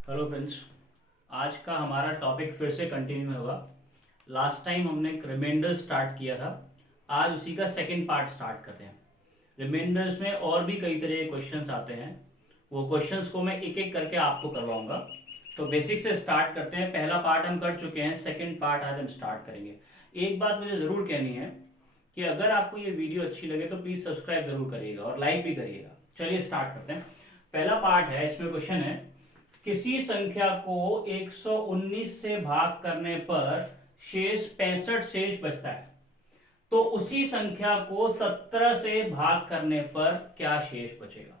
Hello friends. आज का हमारा टॉपिक फिर से कंटिन्यू होगा। लास्ट टाइम हमने एक रिमाइंडर स्टार्ट किया था। आज उसी का सेकंड पार्ट स्टार्ट करते हैं। रिमाइंडर्स में और भी कई तरह के क्वेश्चंस आते हैं। वो क्वेश्चंस को मैं एक एक करके आपको करवाऊंगा। तो बेसिक से स्टार्ट करते हैं। पहला पार्ट हम कर चुके हैं, सेकंड पार्ट आज हम स्टार्ट करेंगे। एक बात मुझे ज़रूर कहनी है कि अगर आपको ये वीडियो अच्छी लगे तो प्लीज़ सब्सक्राइब जरूर करिएगा और लाइक भी करिएगा। चलिए स्टार्ट करते हैं। पहला पार्ट है, इसमें क्वेश्चन है, किसी संख्या को 119 से भाग करने पर शेष 65 शेष बचता है, तो उसी संख्या को 17 से भाग करने पर क्या शेष बचेगा।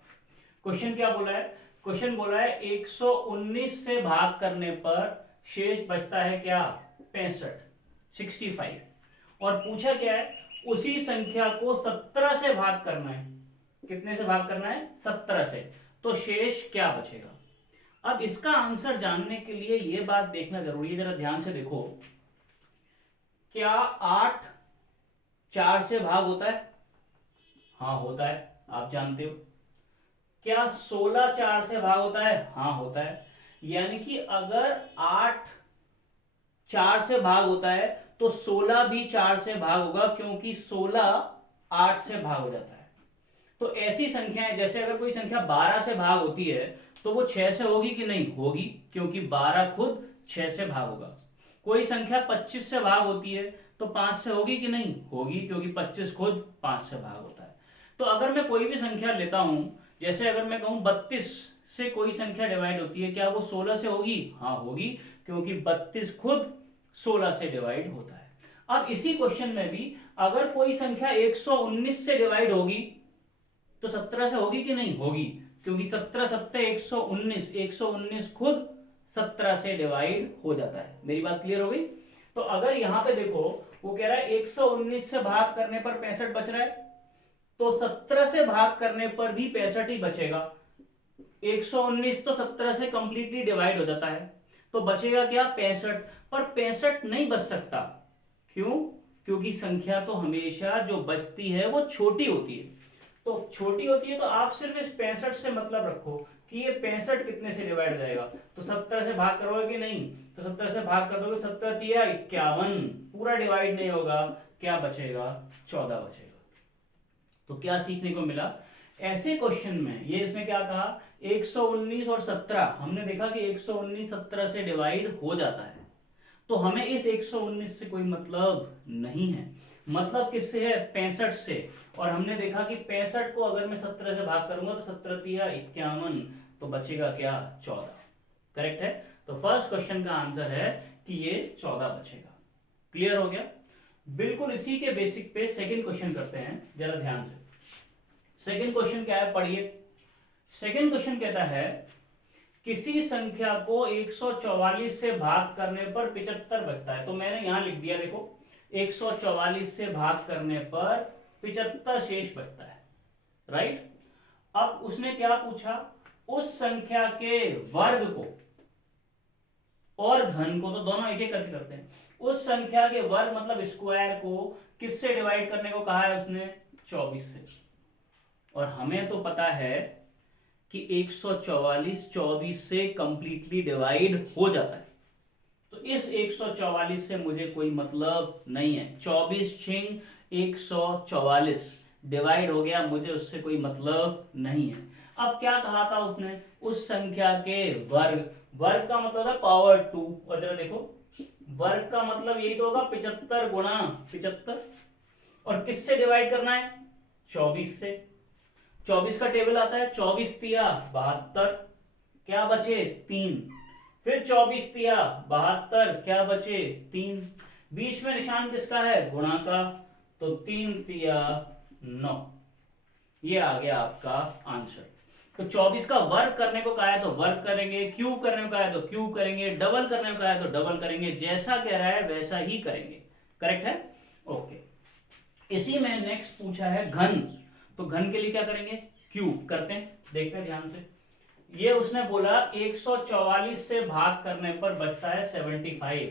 क्वेश्चन क्या बोला है? क्वेश्चन बोला है 119 से भाग करने पर शेष बचता है क्या? 65, और पूछा क्या है, उसी संख्या को 17 से भाग करना है। कितने से भाग करना है? 17 से। तो शेष क्या बचेगा? अब इसका आंसर जानने के लिए यह बात देखना जरूरी है, जरा ध्यान से देखो। क्या 8 4 से भाग होता है? हाँ होता है, आप जानते हो। क्या 16 4 से भाग होता है? हाँ होता है। यानी कि अगर 8 4 से भाग होता है तो 16 भी 4 से भाग होगा, क्योंकि 16 8 से भाग हो जाता है। तो ऐसी संख्याएं, जैसे अगर कोई संख्या 12 से भाग होती है तो वो 6 से होगी कि नहीं होगी, क्योंकि 12 खुद 6 से भाग होगा। कोई संख्या 25 से भाग होती है तो 5 से होगी कि नहीं होगी, क्योंकि 25 खुद 5 से भाग होता है। तो अगर मैं कोई भी संख्या लेता हूं, जैसे अगर मैं कहूं 32 से कोई संख्या डिवाइड होती है, क्या वो 16 से होगी? हाँ होगी, क्योंकि 32 खुद 16 से डिवाइड होता है। अब इसी क्वेश्चन में भी अगर कोई संख्या 119 से डिवाइड होगी तो 17 से होगी कि नहीं होगी, क्योंकि 17 सत्ते 119, 119 खुद 17 से डिवाइड हो जाता है। मेरी बात क्लियर हो गई? तो अगर यहां पे देखो, वो कह रहा है 119 से भाग करने पर 65 बच रहा है, तो 17 से भाग करने पर भी 65 ही बचेगा। 119 तो 17 से कंप्लीटली डिवाइड हो जाता है, तो बचेगा क्या? 65। पर 65 नहीं बच सकता। क्यों? क्योंकि संख्या तो हमेशा जो बचती है वो छोटी होती है। तो छोटी होती है तो आप सिर्फ इस 65 से मतलब रखो कि ये 65 कितने से डिवाइड हो जाएगा। तो 70 से भाग करोगे कि नहीं? तो 70 से भाग कर दोगे, 70 तिया 51, पूरा डिवाइड नहीं होगा। क्या बचेगा? 14 बचेगा। तो क्या सीखने को मिला ऐसे क्वेश्चन में? ये इसमें क्या कहा, 119 और 17, हमने देखा कि 119 17 से डिवाइड हो जाता है, तो हमें इस 119 से कोई मतलब नहीं है। मतलब किससे है? 65 से। और हमने देखा कि 65 को अगर मैं 17 से भाग करूंगा तो 17 तिया 51, तो बचेगा क्या? 14। करेक्ट है। तो फर्स्ट क्वेश्चन का आंसर है कि ये 14 बचेगा। क्लियर हो गया? बिल्कुल इसी के बेसिक पे सेकंड क्वेश्चन करते हैं, जरा ध्यान से। सेकंड क्वेश्चन क्या है, पढ़िए। सेकंड क्वेश्चन कहता है, किसी संख्या को 144 से भाग करने पर 75 बचता है। तो मैंने यहां लिख दिया, देखो 144 से भाग करने पर 75 शेष बचता है। राइट। अब उसने क्या पूछा, उस संख्या के वर्ग को और घन को, तो दोनों एक एक करके करते हैं। उस संख्या के वर्ग मतलब स्क्वायर को किससे डिवाइड करने को कहा है उसने? 24 से। और हमें तो पता है कि 144 24 से कंप्लीटली डिवाइड हो जाता है, तो इस 144 से मुझे कोई मतलब नहीं है। 24 छिंग 144 डिवाइड हो गया, मुझे उससे कोई मतलब नहीं है। अब क्या कहा था उसने? उस संख्या के वर्ग, वर्ग का मतलब है पावर 2। और जरा देखो, वर्ग का मतलब यही तो होगा 75 गुणा 75। और किससे डिवाइड करना है? 24 से। 24 का टेबल आता है, 24 तिया 72, क्या बचे? 3। फिर 24 तिया 72, क्या बचे? 3। बीच में निशान किसका है? गुणा का, तो 3 तिया 9। ये आ गया आपका आंसर। तो 24 का वर्ग करने को कहा है तो वर्ग करेंगे, क्यूब करने को कहा है तो क्यूब करेंगे, डबल करने को कहा है तो डबल करेंगे, जैसा कह रहा है वैसा ही करेंगे। करेक्ट है? ओके। इसी में नेक्स्ट पूछा है घन, तो घन के लिए क्या करेंगे? क्यूब करते हैं, देखते हैं ध्यान से। ये उसने बोला 144 से भाग करने पर बचता है 75।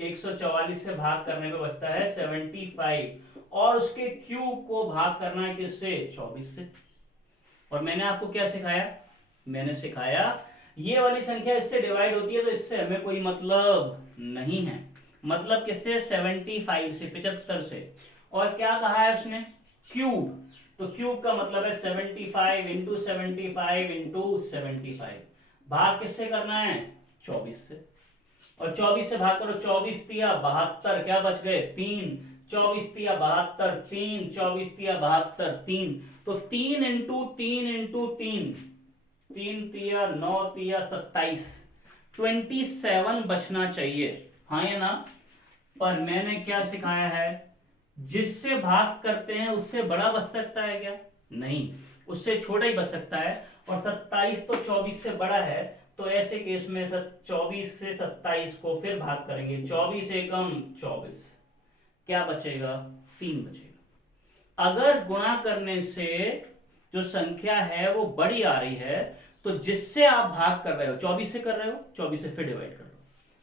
144 से भाग करने पर बचता है 75, और उसके क्यूब को भाग करना है किससे? 24 से। और मैंने आपको क्या सिखाया? मैंने सिखाया ये वाली संख्या इससे डिवाइड होती है तो इससे हमें कोई मतलब नहीं है। मतलब किससे? 75 से, 75 से। और क्या कहा है उसने? क्यूब। तो क्यूब का मतलब है 75 इंटू 75 इंटू 75। भाग किससे करना है? 24 से। और 24 से भाग करो, 24 तिया 72, क्या बच गए? 3। 24 तिया 72, 3। 24 तिया 72, 3। तो 3 इंटू 3 इंटू 3, 3 तिया 9 तिया 27, 27 बचना चाहिए। हाँ या ना? पर मैंने क्या सिखाया है? जिससे भाग करते हैं उससे बड़ा बच सकता है क्या? नहीं, उससे छोटा ही बच सकता है। और 27 तो 24 से बड़ा है, तो ऐसे केस में 24 से 27 को फिर भाग करेंगे, 24 एकम 24, क्या बचेगा? 3 बचेगा। अगर गुणा करने से जो संख्या है वो बड़ी आ रही है, तो जिससे आप भाग कर रहे हो, 24 से कर रहे हो, 24 से फिर डिवाइड कर दो।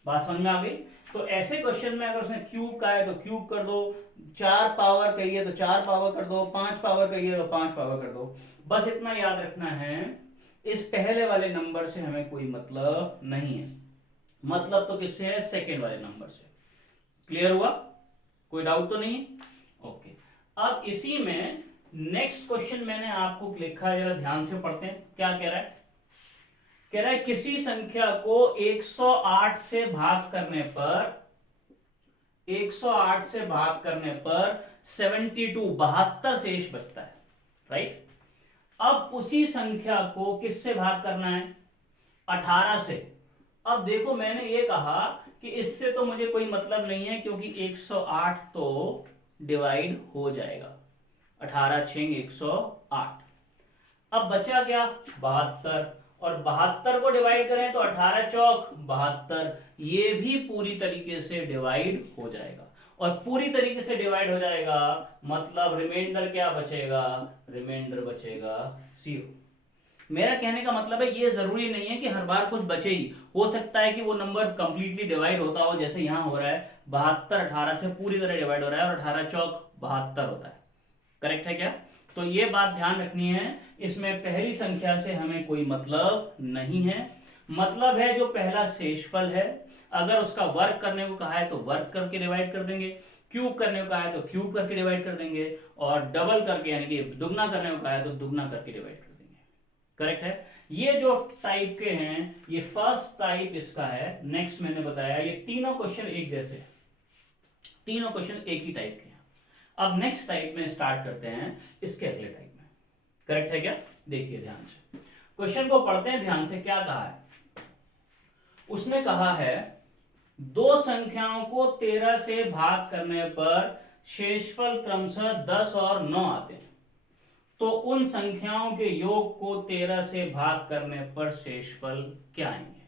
बात समझ में आ गई? तो ऐसे क्वेश्चन में अगर उसने क्यूब का है तो क्यूब कर दो, 4 पावर कही है तो 4 पावर कर दो, 5 पावर कही है तो 5 पावर कर दो। बस इतना याद रखना है, इस पहले वाले नंबर से हमें कोई मतलब नहीं है। मतलब तो किससे है? सेकेंड वाले नंबर से। क्लियर हुआ? कोई डाउट तो नहीं? ओके। अब इसी में नेक्स्ट क्वेश्चन मैंने आपको लिखा है, जरा ध्यान से पढ़ते हैं। क्या कह रहा है? कह रहा है किसी संख्या को 108 से भाग करने पर, 108 से भाग करने पर 72 शेष बचता है। राइट? अब उसी संख्या को किससे भाग करना है? 18 से। अब देखो, मैंने ये कहा कि इससे तो मुझे कोई मतलब नहीं है, क्योंकि 108 तो डिवाइड हो जाएगा, 18 छेंगे 108। अब बचा क्या? 72। और 72 को डिवाइड करें तो 18 चौक 72, ये भी पूरी तरीके से डिवाइड हो जाएगा। और पूरी तरीके से डिवाइड हो जाएगा मतलब रिमाइंडर क्या बचेगा? रिमाइंडर बचेगा 0। मेरा कहने का मतलब है, ये जरूरी नहीं है कि हर बार कुछ बचे ही। हो सकता है कि वो नंबर कंप्लीटली डिवाइड होता हो, जैसे यहां हो रहा है 72 18 से पूरी तरह डिवाइड हो रहा है, और 18 चौक 72 होता है। करेक्ट है क्या? तो ये बात ध्यान रखनी है, इसमें पहली संख्या से हमें कोई मतलब नहीं है। मतलब है जो पहला शेषफल है, अगर उसका वर्ग करने को कहा है तो वर्ग करके डिवाइड कर देंगे, क्यूब करने को कहा है तो क्यूब करके डिवाइड कर देंगे, और डबल करके यानी कि दुगना करने को कहा है तो दुगना करके डिवाइड कर देंगे। करेक्ट है? ये जो टाइप के हैं, ये फर्स्ट टाइप इसका है। नेक्स्ट मैंने बताया ये तीनों क्वेश्चन एक जैसे, तीनों क्वेश्चन एक ही टाइप के हैं। अब नेक्स्ट टाइप में स्टार्ट करते हैं, इसके अगले टाइप में। करेक्ट है क्या? देखिए ध्यान से, क्वेश्चन को पढ़ते हैं ध्यान से। क्या कहा है उसने? कहा है दो संख्याओं को 13 से भाग करने पर शेषफल क्रमशः 10 और 9 आते हैं, तो उन संख्याओं के योग को 13 से भाग करने पर शेषफल क्या आएंगे?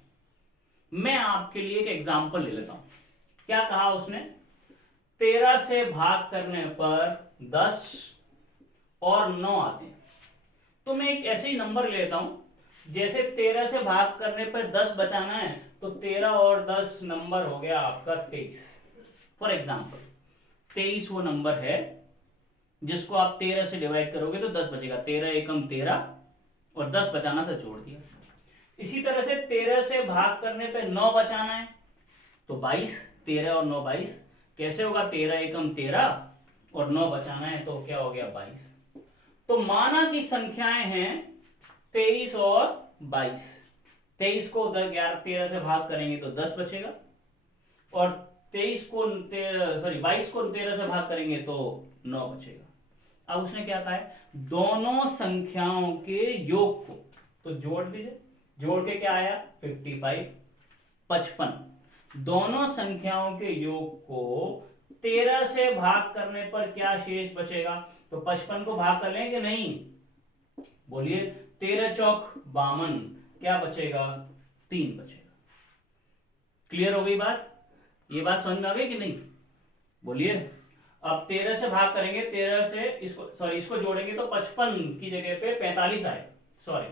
मैं आपके लिए एक एग्जांपल ले लेता हूं। क्या कहा उसने? 13 से भाग करने पर 10 और 9 आते हैं। तो मैं एक ऐसे ही नंबर लेता हूं, जैसे 13 से भाग करने पर 10 बचाना है, तो 13 और 10 नंबर हो गया आपका 23। फॉर एग्जाम्पल 23 वो नंबर है जिसको आप 13 से डिवाइड करोगे तो 10 बचेगा, 13 एकम 13, और 10 बचाना था जोड़ दिया। इसी तरह से 13 से भाग करने पे 9 बचाना है तो 22, 13 और 9 22। कैसे होगा? 13 एकम 13 और 9 बचाना है तो क्या हो गया? 22। तो माना की संख्याएं हैं 23 और 22। 23 को 13 से भाग करेंगे तो 10 बचेगा, और 22 को 13 से भाग करेंगे तो 9 बचेगा। अब उसने क्या कहा है? दोनों संख्याओं के योग को तो जोड़ दीजिए। जोड़ के क्या आया? 55, 55। दोनों संख्याओं के योग को 13 से भाग करने पर क्या शेष बचेगा? तो 55 को भाग कर लेंगे नहीं? बोलिए, 13 चौक 52, क्या बचेगा? 3 बचेगा। क्लियर हो गई बात? ये बात समझ में आ गई कि नहीं? बोलिए। अब 13 से भाग करेंगे, 13 से इसको जोड़ेंगे तो 55 की जगह पे 45 आए। सॉरी,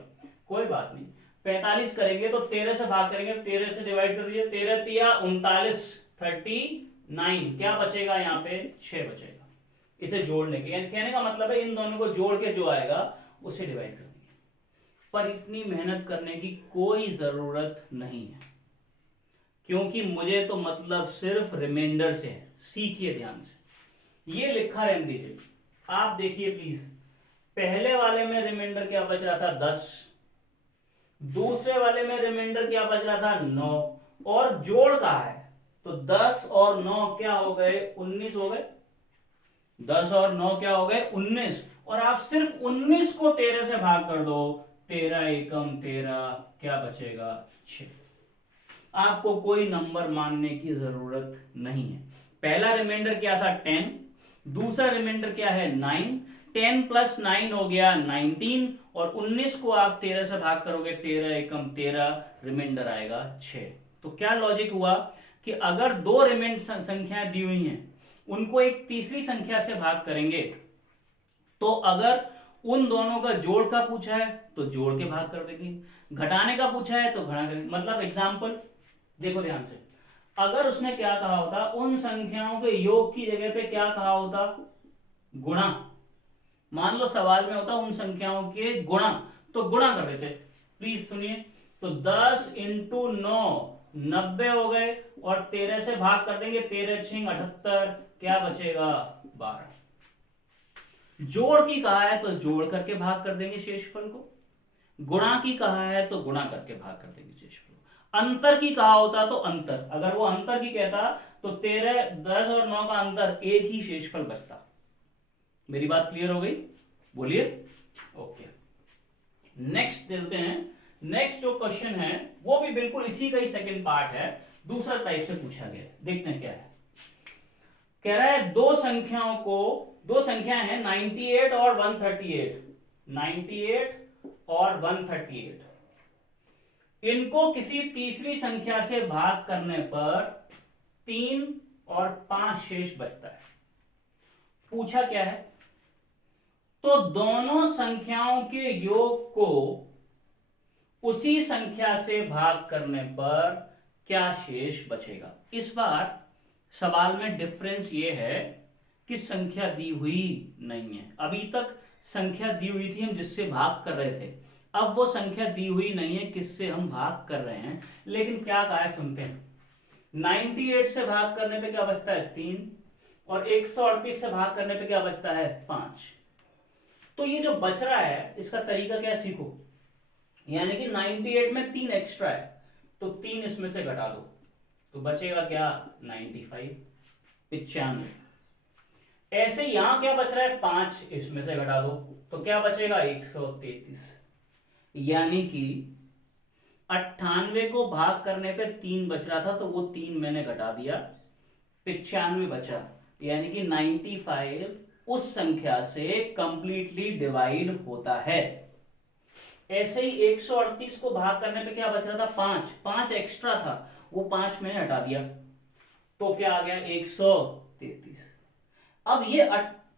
कोई बात नहीं, 45 करेंगे तो 13 से भाग करेंगे, 13 से डिवाइड कर दीजिए, 13 तिया 39, 39, क्या बचेगा? यहाँ पे 6 बचेगा। इसे जोड़ने के, यानी कहने का मतलब है इन दोनों को जोड़ के जो आएगा उसे डिवाइड कर देंगे। पर इतनी मेहनत करने की कोई जरूरत नहीं है, क्योंकि मुझे तो मतलब सिर्फ रिमाइंडर से है। सीखिए ध्यान से, ये लिखा रहने दीजिए। आप देखिए प्लीज, पहले वाले में रिमाइंडर क्या बच रहा था 10, दूसरे वाले में रिमाइंडर क्या बच रहा था 9, और जोड़ कहा है तो 10 और 9 क्या हो गए 19 हो गए। 10 और 9 क्या हो गए 19, और आप सिर्फ 19 को 13 से भाग कर दो, 13 एकम 13, क्या बचेगा 6। आपको कोई नंबर मानने की जरूरत नहीं है। पहला रिमाइंडर क्या था 10, दूसरा रिमाइंडर क्या है 9, 10 प्लस 9 हो गया 19, और 19 को आप 13 से भाग करोगे, 13 एकम 13, रिमाइंडर आएगा 6। तो क्या लॉजिक हुआ कि अगर दो रिमाइंडर संख्याएं दी हुई हैं, उनको एक तीसरी संख्या से भाग करेंगे, तो अगर उन दोनों का जोड़ का पूछा है तो जोड़ के भाग कर देंगे, घटाने का पूछा है तो घटा करेंगे। मतलब एग्जांपल देखो ध्यान से, अगर उसने क्या कहा होता, उन संख्याओं के योग की जगह पे क्या कहा होता, गुणा। मान लो सवाल में होता उन संख्याओं के गुणा, तो गुणा कर देते। प्लीज सुनिए, तो 10 इंटू 9 90 हो गए, और 13 से भाग कर देंगे, 13 6 78, क्या बचेगा 12। जोड़ की कहा है तो जोड़ करके भाग कर देंगे शेषफल को, गुणा की कहा है तो गुणा करके भाग कर देंगे शेषफल को। अंतर की कहा होता तो अंतर, अगर वो अंतर की कहता तो 13 10 और 9 का अंतर, एक ही शेषफल बचता। मेरी बात क्लियर हो गई, बोलिए। ओके, नेक्स्ट चलते हैं। नेक्स्ट जो क्वेश्चन है वो भी बिल्कुल इसी का ही सेकंड पार्ट है, दूसरा टाइप से पूछा गया। देखते हैं क्या है। कह रहा है दो संख्याएं हैं 98 और 138, 98 और 138, इनको किसी तीसरी संख्या से भाग करने पर 3 और 5 शेष बचता है। पूछा क्या है, तो दोनों संख्याओं के योग को उसी संख्या से भाग करने पर क्या शेष बचेगा। इस बार सवाल में डिफरेंस ये है कि संख्या दी हुई नहीं है। अभी तक संख्या दी हुई थी हम जिससे भाग कर रहे थे, अब वो संख्या दी हुई नहीं है किससे हम भाग कर रहे हैं। लेकिन क्या कहा है सुनते हैं, 98 से भाग करने पे क्या बचता है 3, और 138 से भाग करने पे क्या बचता है 5। तो ये जो बच रहा है इसका तरीका क्या सीखो, यानी कि 98 में 3 एक्स्ट्रा है, तो 3 इसमें से घटा दो, तो बचेगा क्या 95, 95। ऐसे यहां क्या बच रहा है 5, इसमें से घटा दो, तो क्या बचेगा 133। यानी कि 98 को भाग करने पे 3 बच रहा था, तो वो 3 मैंने घटा दिया, 95 बचा। यानी कि 95 उस संख्या से कंप्लीटली डिवाइड होता है। ऐसे ही 138 को भाग करने पे क्या बच रहा था 5 एक्स्ट्रा था, वो 5 मैंने हटा दिया, तो क्या आ गया 133। अब ये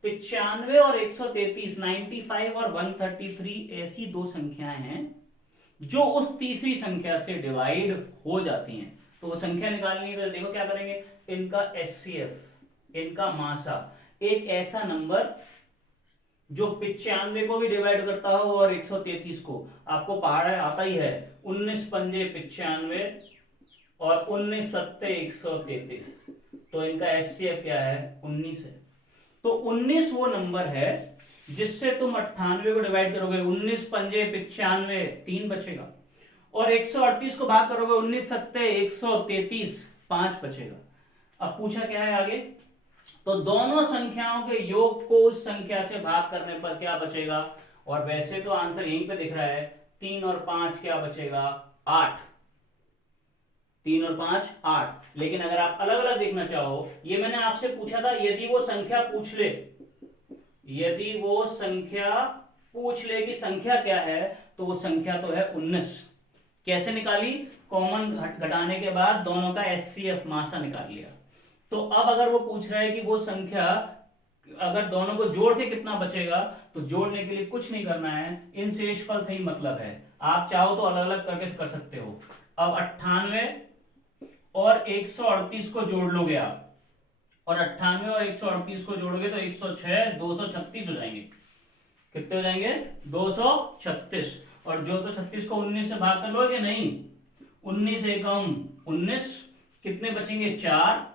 95 और 133, 95 और 133 ऐसी दो संख्याएं हैं जो उस तीसरी संख्या से डिवाइड हो जाती हैं। तो वो संख्या निकालनी है, तो देखो क्या करेंगे, इनका एचसीएफ, इनका मासा, एक ऐसा नंबर जो 95 को भी डिवाइड करता हो और 133 को। आपको पहाड़ा आता ही है, 19 पंजे 95 और 19 सत्ते 133, तो इनका एचसीएफ क्या है 19 है। तो 19 वो नंबर है जिससे तुम 98 को डिवाइड करोगे, 19 पंजे 95, 3 बचेगा, और 138 को भाग करोगे 19 सत्ते 133, 5 बचेगा। अब पूछा क्या है आगे, तो दोनों संख्याओं के योग को उस संख्या से भाग करने पर क्या बचेगा। और वैसे तो आंसर यहीं पे दिख रहा है, 3 और 5 क्या बचेगा 8, 3 और 5 8। लेकिन अगर आप अलग अलग देखना चाहो, ये मैंने आपसे पूछा था यदि वो संख्या पूछ ले, यदि वो संख्या पूछ ले कि संख्या क्या है, तो वो संख्या तो है 19। कैसे निकाली, कॉमन घटाने के बाद दोनों का एचसीएफ मासा निकाल लिया। तो अब अगर वो पूछ रहा है कि वो संख्या अगर दोनों को जोड़ के कितना बचेगा, तो जोड़ने के लिए कुछ नहीं करना है, इन शेषफल से ही मतलब है। आप चाहो तो अलग अलग करके कर सकते हो। अब 98 और 138 को जोड़ लोगे आप, और 98 और 138 को जोड़ोगे तो 106 236 हो जाएंगे। कितने हो जाएंगे 236। और जो तो 36 को 19 से भाग कर लोगे नहीं, 19 एकम 19, कितने बचेंगे 4,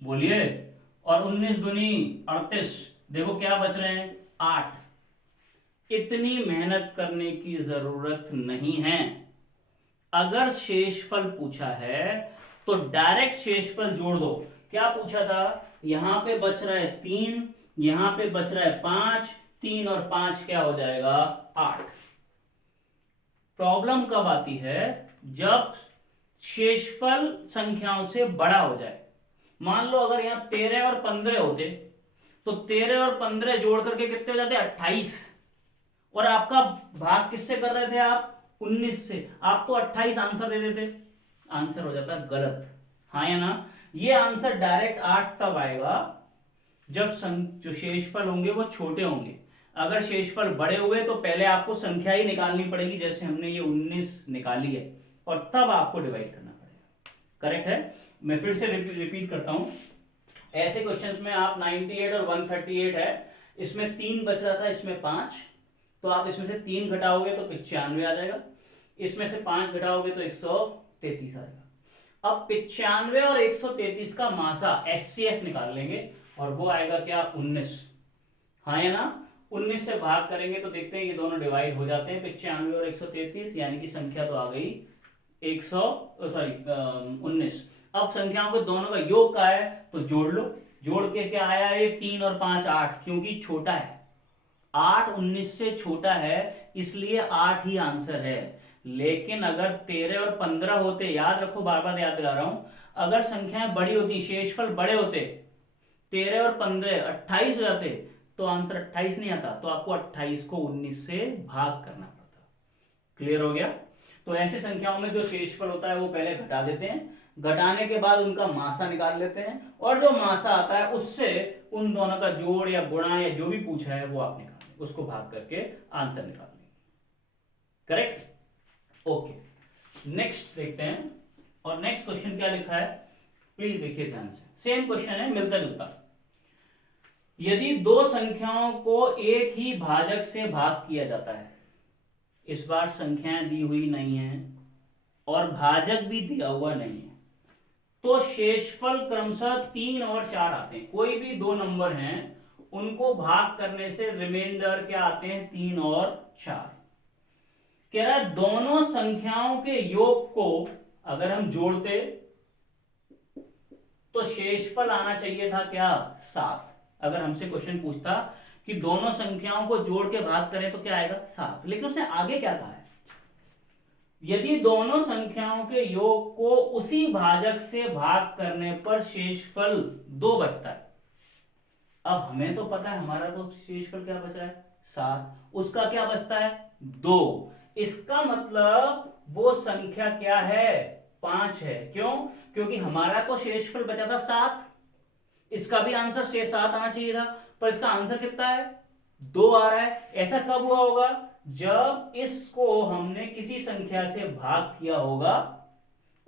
बोलिए, और 19 दूनी 38, देखो क्या बच रहे हैं 8। इतनी मेहनत करने की जरूरत नहीं है। अगर शेषफल पूछा है तो डायरेक्ट शेषफल जोड़ दो। क्या पूछा था, यहां पे बच रहा है 3, यहां पे बच रहा है 5, 3 और 5 क्या हो जाएगा 8। प्रॉब्लम कब आती है, जब शेषफल संख्याओं से बड़ा हो जाए। मान लो अगर यहां 13 और 15 होते तो 13 और 15 जोड़ करके कितने हो जाते 28, और आपका भाग किससे कर रहे थे आप 19 से, आप तो 28 आंसर दे देते, आंसर हो जाता गलत। हाँ या ना, ये आंसर डायरेक्ट 8 तब आएगा जब जो शेषफल होंगे वो छोटे होंगे। अगर शेषफल बड़े हुए तो पहले आपको संख्या ही निकालनी पड़ेगी, जैसे हमने ये 19 निकाली है, और तब आपको डिवाइड करना पड़ेगा। करेक्ट है। मैं फिर से रिपीट करता हूं, ऐसे क्वेश्चंस में आप 98 और 138 है, इसमें 3 बच रहा था, इसमें 5, तो आप इसमें से 3 घटाओगे तो 95 आ जाएगा, इसमें से 5 घटाओगे तो 133 आएगा। अब 95 और 133 का मासा एचसीएफ निकाल लेंगे और वो आएगा क्या 19। हाँ या ना, 19 से भाग करेंगे तो देखते हैं ये दोनों डिवाइड हो जाते हैं, 95 और 133, यानी कि संख्या तो आ गई 19। अब संख्याओं के दोनों का योग का है तो जोड़ लो, जोड़ के क्या आया ये 3 और 5 8, क्योंकि छोटा है 8 19 से छोटा है, इसलिए 8 ही आंसर है। लेकिन अगर 13 और 15 होते, याद रखो, बार बार याद दिला रहा हूं, अगर संख्याएं बड़ी होती, शेषफल बड़े होते, 13 और 15 28 हो जाते, तो आंसर 28 नहीं आता, तो आपको 28 को 19 से भाग करना पड़ता। क्लियर हो गया। तो ऐसी संख्याओं में जो शेषफल होता है वो पहले घटा देते हैं, घटाने के बाद उनका मासा निकाल लेते हैं, और जो मासा आता है उससे उन दोनों का जोड़ या गुणा या जो भी पूछा है वो आप निकाल, उसको भाग करके आंसर निकाल लेंगे। करेक्ट। ओके, नेक्स्ट देखते हैं। और नेक्स्ट क्वेश्चन क्या लिखा है, प्लीज देखिए ध्यान से, सेम क्वेश्चन है, मिलता जुलता। यदि दो संख्याओं को एक ही भाजक से भाग किया जाता है, इस बार संख्याएं दी हुई नहीं है और भाजक भी दिया हुआ नहीं है, तो शेषफल क्रमशः 3 और 4 आते हैं। कोई भी दो नंबर हैं उनको भाग करने से रिमाइंडर क्या आते हैं 3 और 4। कह रहा है दोनों संख्याओं के योग को अगर हम जोड़ते तो शेषफल आना चाहिए था क्या 7। अगर हमसे क्वेश्चन पूछता कि दोनों संख्याओं को जोड़ के भाग करें तो क्या आएगा 7, लेकिन उसने आगे क्या कहा है, यदि दोनों संख्याओं के योग को उसी भाजक से भाग करने पर शेषफल 2 बचता है। अब हमें तो पता है हमारा तो शेषफल क्या बच रहा है 7, उसका क्या बचता है 2। इसका मतलब वो संख्या क्या है 5 है। क्यों, क्योंकि हमारा तो शेषफल बचा था 7, इसका भी आंसर 7 आना चाहिए था, पर इसका आंसर कितना है 2 आ रहा है। ऐसा कब हुआ होगा, जब इसको हमने किसी संख्या से भाग किया होगा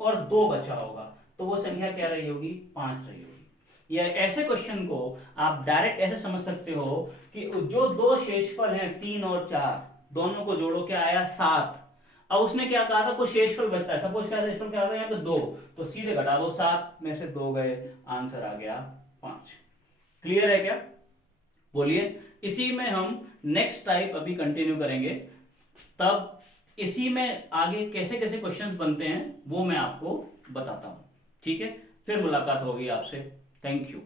और 2 बचा होगा, तो वो संख्या क्या रही होगी 5 रही होगी। या ऐसे क्वेश्चन को आप डायरेक्ट ऐसे समझ सकते हो कि जो दो शेषफल हैं 3 और 4, दोनों को जोड़ो क्या आया 7। अब उसने क्या कहा था, कुछ शेषफल बचता है, सपोज क्या शेषफल क्या था यहाँ पे 2, तो सीधे घटा दो, 7 में से 2 गए, आंसर आ गया 5। क्लियर है क्या, बोलिए। इसी में हम नेक्स्ट टाइप अभी कंटिन्यू करेंगे, तब इसी में आगे कैसे कैसे क्वेश्चंस बनते हैं वो मैं आपको बताता हूं। ठीक है, फिर मुलाकात होगी आपसे। Thank you.